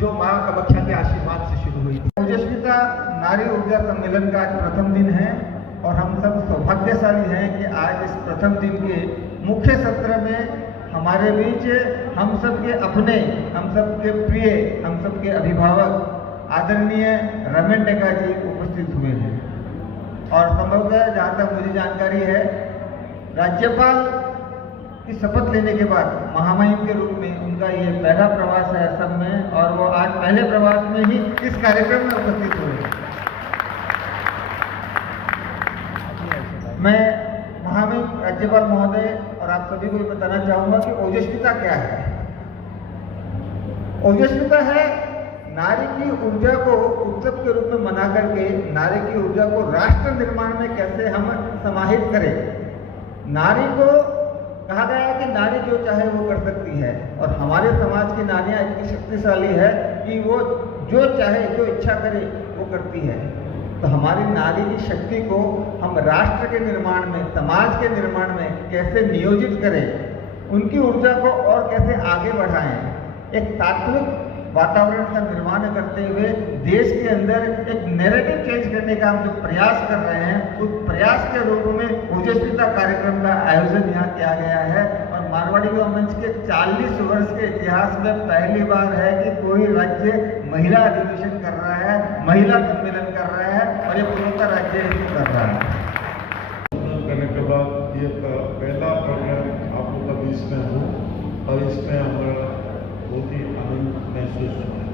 जो माँ कामाख्या के आशीर्वाद से शुरू हुई थी। ओजस्विता नारी ऊर्जा सम्मेलन का आज प्रथम दिन है और हम सब सौभाग्यशाली हैं कि आज इस प्रथम दिन के मुख्य सत्र में हमारे बीच हम सब के अपने, हम सब के प्रिय, हम सब के अभिभावक आदरणीय रमेन टेका जी उपस्थित हुए हैं। और संभवतः जहाँ तक मुझे जानकारी है, राज्यपाल की शपथ लेने के बाद महामहिम के रूप में उनका ये पहला प्रवास है असम में, और वो आज पहले प्रवास में ही इस कार्यक्रम में उपस्थित हुए। मैं महामहिम राज्यपाल महोदय और आप सभी को ये बताना चाहूंगा कि ओजस्विता क्या है। ओजस्विता है नारी की ऊर्जा को उत्सव के रूप में मना करके नारी की ऊर्जा को राष्ट्र निर्माण में कैसे हम समाहित करें। नारी को कहा गया है कि नारी जो चाहे वो कर सकती है, और हमारे समाज की नारियां इतनी शक्तिशाली है कि वो जो चाहे, जो इच्छा करे वो करती है। तो हमारी नारी की शक्ति को हम राष्ट्र के निर्माण में, समाज के निर्माण में कैसे नियोजित करें, उनकी ऊर्जा को और कैसे आगे बढ़ाएं। एक तात्विक वातावरण का निर्माण करते हुए देश के अंदर एक नैरेटिव चेंज करने का हम जो प्रयास कर रहे हैं, उस प्रयास के रूप में ओजस्विता कार्यक्रम का आयोजन यहाँ किया गया है। और मारवाड़ी युवा मंच के 40 वर्ष के इतिहास में पहली बार है कि कोई राज्य महिला अधिवेशन कर रहा है, महिला सम्मेलन कर रहा है, और ये पूर्वोत्तर राज्य कर रहा है। करने के बाद ये पहला प्रोग्राम आप लोग का बीच में हूँ, और इसमें हमारा बहुत ही आनंद महसूस होता है।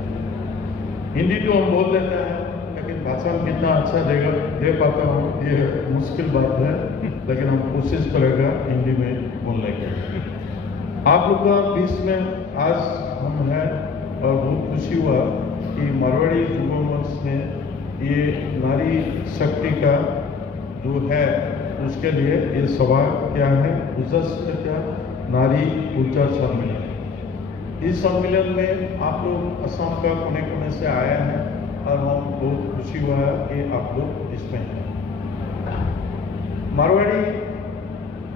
हिंदी तो हम बोल देते हैं, लेकिन भाषण कितना अच्छा दे पाता हूँ ये मुश्किल बात है, लेकिन हम कोशिश करेगा हिंदी में बोलने की। आप लोग का बीच में आज हम हैं, और बहुत खुशी हुआ कि मारवाड़ी युवा मंच ने ये नारी शक्ति का जो है उसके लिए ये सवाल क्या है, ओजस्विता नारी ऊर्जा सम्मेलन। इस सम्मेलन में आप लोग असम का कोने कोने से आए हैं, और हम बहुत खुशी हुआ है कि आप लोग इसमें हैं। मारवाड़ी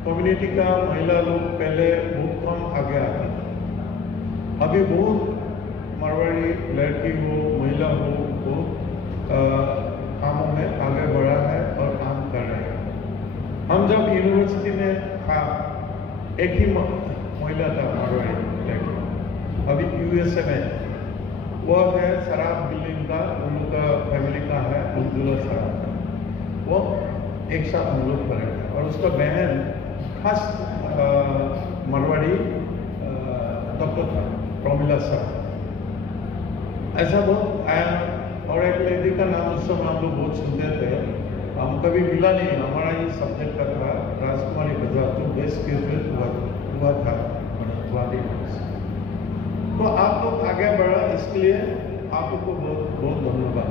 कम्युनिटी का महिला लोग पहले बहुत कम आगे आते थे, अभी बहुत मारवाड़ी लड़की हो, महिला हो, वो कामों में आगे बढ़ा है और काम कर रहे हैं। हम जब यूनिवर्सिटी में था, एक ही महिला था मारवाड़ी लड़की, अभी यूएसए में वो है शराब बिल्डिंग का, उनका फैमिली का है उज्ज्वला शराब, वो एक साथ हम लोग करेंगे। और उसका बहन खास मारवाड़ी डॉक्टर था, प्रमिला साहब, ऐसा बहुत आया। और एक लेडी का नाम उस समय हम लोग बहुत सुनते थे, हम कभी मिला नहीं, हमारा ये सब्जेक्ट का था राजकुमारी बजाज, जो बेस्ट ग्रेजुएट हुआ था वादी। तो आप लोग आगे बढ़ा, इसके लिए आप लोग को बहुत बहुत धन्यवाद।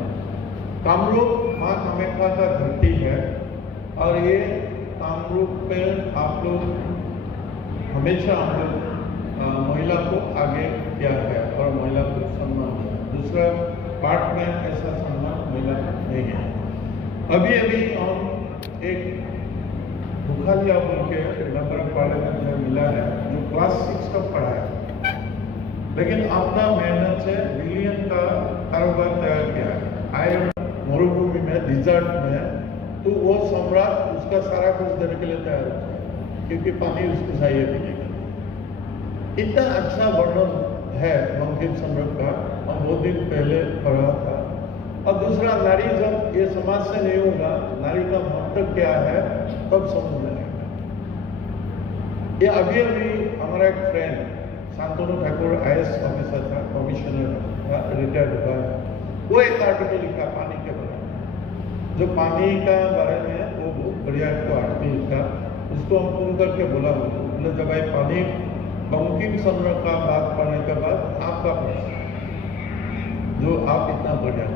कामरूप माँ कामाख्या का धरती है, और ये कामरूप में आप लोग हमेशा हम लोग महिला को आगे किया है और महिला को सम्मान दिया। दूसरा पार्ट में ऐसा सम्मान महिला नहीं है। अभी अभी हम एक भूखालिया बोल के नगर पार्लियामेंट में मिला है, जो क्लास 6 तक पढ़ा है, लेकिन अपना मेहनत से बिलियन का कारोबार तैयार किया है। आयरन मरुभूमि में, डिजर्ट में, तो वो सम्राट उसका सारा कुछ देने के लिए तैयार होता है, क्योंकि पानी उसको चाहिए पीने के लिए। इतना अच्छा वर्णन है बंकिम सम्राट का, हम बहुत दिन पहले पढ़ा था। और दूसरा, नारी जब ये समाज से नहीं होगा, नारी का महत्व क्या है, तब समझ में आएगा। ये अभी अभी हमारा एक friend Shantanu Thakur IAS officer था, कमिश्नर था, रिटायर्ड हुआ है, वो एक आर्टिकल लिखा पानी के बारे में, जो पानी का बारे में वो बहुत बढ़िया आर्टिकल लिखा। उसको हम फोन करके बोला, जब भाई पानी बंकिम सम्राट का बात पढ़ने के बाद आपका प्रश्न, जो आप इतना बढ़िया,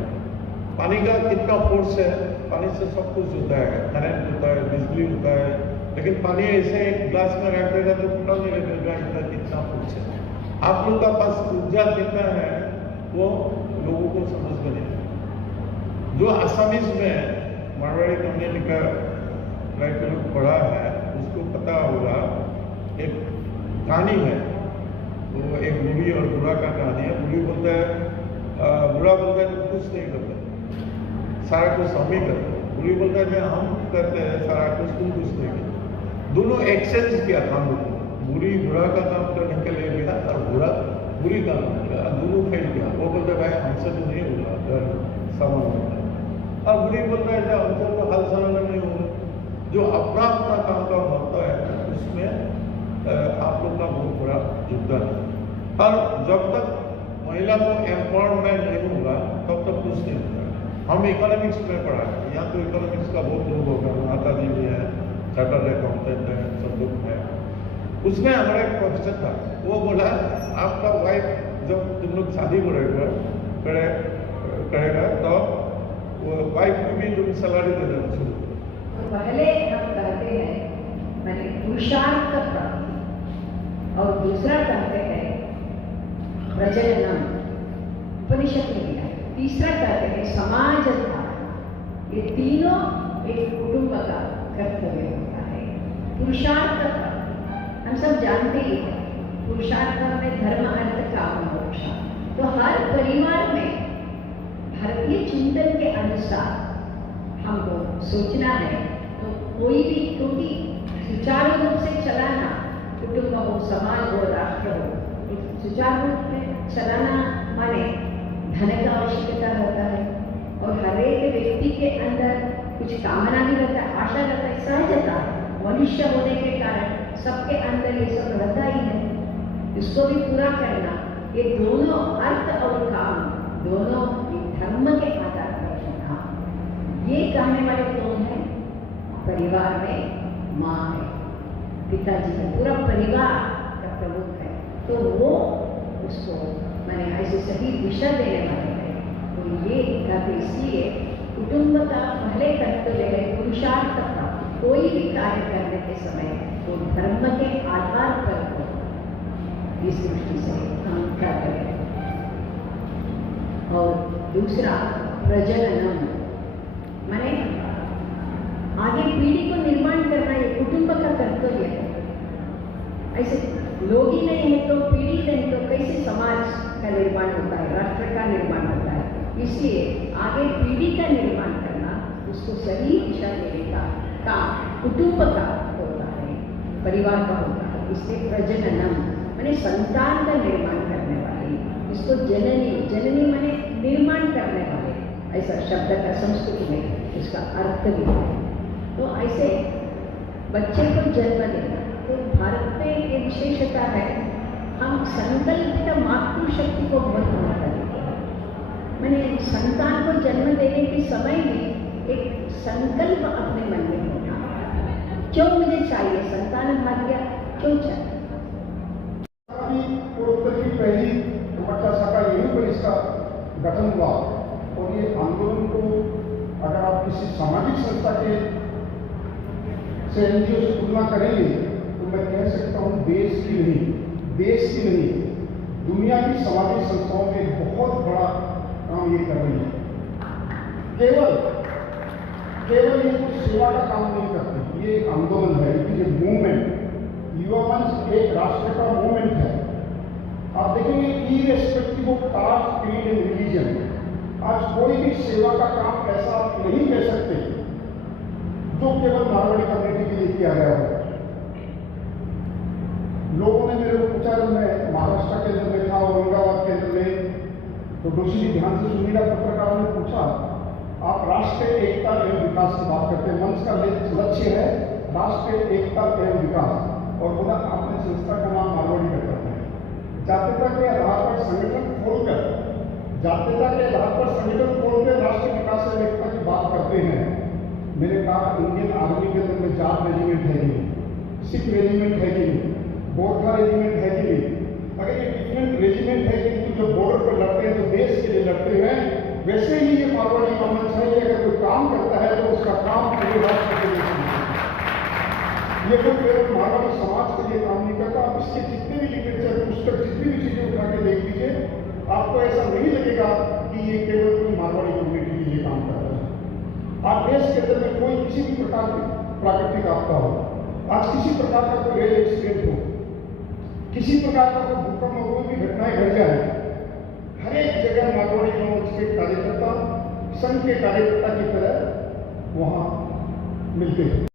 पानी का कितना फोर्स है, पानी से सब कुछ होता है, करंट होता है, बिजली होता है, लेकिन पानी ऐसे एक ग्लास में रख देगा तो पता नहीं लगेगा इतना कितना फोर्स है। आप लोग का पास ऊर्जा कितना है वो लोगों को समझ में नहीं। जो आसामीज में मारवाड़ी कम्युनिटी का लोग पढ़ा है उसको पता होगा, एक कहानी है वो एक बूढ़ी और बुढ़ा का कहानी है। बूढ़ी बोलता है, बुढ़ा बोलता है तो कुछ नहीं करता, सारा कुछ हम ही करते हैं। बूढ़ी बोलता है कि हम करते हैं सारा कुछ, तुम कुछ नहीं करते। दोनों एक्सचेंज किया काम को। बूढ़ी बुढ़ा का काम करने के लिए गया और बुढ़ा बुरी काम किया, दोनों फेल किया। वो बोलते भाई हमसे तो नहीं होगा, घर सामान होता है। और बुढ़ी बोलता है हमसे तो हल सामान नहीं होगा। जो अपना अपना काम का होता है उसमें आप लोग का बहुत बड़ा योगदान है। और जब तक महिला को एम्पावरमेंट नहीं होगा तब तक कुछ नहीं होगा। हम इकोनॉमिक्स में पढ़ा है, यहाँ तो इकोनॉमिक्स का बहुत लोग होगा, माता जी भी है, चार्टर्ड अकाउंटेंट है, सब लोग है। उसमें हमारा एक प्रोफेसर था, वो बोला आपका वाइफ जब तुम लोग शादी करेगा तो वो वाइफ को भी तुम सैलरी देना शुरू। पहले हम कहते हैं मैंने पुरुषार्थ प्राप्ति, और दूसरा कहते हैं प्रजननम, उपनिषद में दिया। तीसरा कहते हैं समाज धारण। ये तीनों एक कुटुंब का कर्तव्य होता है। पुरुषार्थ प्राप्ति हम सब जानते ही हैं, पुरुषार्थ में धर्म अर्थ काम मोक्ष। तो हर परिवार में भारतीय चिंतन के अनुसार हमको सोचना है। तो कोई भी, क्योंकि सुचारू रूप से चलाना, कुटुंब हो, समाज हो, राष्ट्र हो, सुचारू रूप में चलाना माने धन का आवश्यकता होता है। और हर एक व्यक्ति के अंदर कुछ कामना भी रहता है, आशा रहता है, सहजता है। मनुष्य होने के कारण सबके अंदर ये सब रहता ही है। इसको भी पूरा करना, ये दोनों अर्थ और काम दोनों धर्म के आधार पर होना। ये कहने वाले कौन है? परिवार में माँ है, पिताजी है, पूरा परिवार का प्रमुख है। तो वो उसको मैंने ऐसे सही दिशा देने वाले हैं। तो ये कहते इसलिए कुटुंब का पहले कर्तव्य है पुरुषार्थ प्राप्ति। कोई भी कार्य करने के समय वो धर्म के आधार पर हो, इस दृष्टि से हम कर रहे हैं। और दूसरा प्रजननम, माने आगे पीढ़ी को निर्माण करना, ये कुटुंब का कर्तव्य है। ऐसे लोग ही नहीं है तो पीढ़ी नहीं तो कैसे समाज का निर्माण होता है, राष्ट्र का निर्माण होता है। इसलिए आगे पीढ़ी का निर्माण करना, उसको सही दिशा देने का काम कुटुंब का होता है, परिवार का होता है। इसलिए प्रजननम माने संतान का निर्माण करने वाले, इसको जननी, जननी माने निर्माण करने वाले, ऐसा शब्द का संस्कृत में इसका अर्थ भी है। तो ऐसे बच्चे को जन्म देना, तो भारत में ये विशेषता है, हम संकल्पित मातृशक्ति को बहुत महत्व देते हैं। मैंने संतान को जन्म देने के समय में एक संकल्प अपने मन में होना, क्यों मुझे चाहिए संतान, भाग्य क्यों चाहिए। पूर्वोत्तर की पहली दुपट्टा शाखा यहीं पर इसका गठन हुआ। और ये आंदोलन को अगर आप किसी सामाजिक संस्था के से एनजीओ से तुलना करेंगे तो मैं कह सकता हूँ देश की नहीं, दुनिया की सामाजिक संस्थाओं में एक बहुत बड़ा काम ये कर रही है। केवल ये कुछ सेवा का काम नहीं करते, ये एक आंदोलन है, ये मूवमेंट। युवा मंच एक राष्ट्र का मूवमेंट है। आप देखेंगे irrespective of caste, creed and religion, आज कोई भी सेवा का काम ऐसा आप नहीं कह सकते जो केवल मारवाड़ी कम्युनिटी के लिए किया गया हो। लोगों ने मेरे को पूछा, जब मैं महाराष्ट्र के अंदर में था, औरंगाबाद के अंदर में, तो दूसरी ध्यान से सुनीला पत्रकारों ने पूछा, आप राष्ट्रीय एकता एवं विकास की बात करते हैं, मंच का लक्ष्य है राष्ट्रीय एकता एवं विकास, और बोला आपने संस्था का नाम मारवाड़ी रखा है। जातीयता के आधार पर संगठन खोलकर, राष्ट्र विकास एवं एकता की बात करते हैं। मैंने कहा इंडियन आर्मी के अंदर में जाट रेजिमेंट है कि नहीं, सिख रेजिमेंट है कि नहीं, गोरखा रेजिमेंट है कि नहीं। अगर ये डिफरेंट रेजिमेंट है कि जो बॉर्डर पर लड़ते हैं तो देश के लिए लड़ते हैं, वैसे ही ये मारवाड़ी का मंच है, अगर कोई काम करता है तो उसका काम पूरे राष्ट्र के लिए है। ये कोई केवल मारवाड़ी समाज के लिए काम नहीं करता। आप इसके जितने भी लिटरेचर, पुस्तक, जितनी भी चीजें उठा के देख लीजिए, आपको ऐसा नहीं लगेगा कि ये केवल कोई मारवाड़ी कम्युनिटी के लिए काम करता है। आप देश के अंदर में कोई किसी भी प्रकार की प्राकृतिक आपदा हो, आज किसी प्रकार का कोई रेल एक्सीडेंट हो, किसी प्रकार का कोई भूकंप और कोई भी घटनाएं घट जाए, हर एक जगह मारवाड़ी मोर्चे के कार्यकर्ता संघ के कार्यकर्ता की तरह वहां मिलते हैं।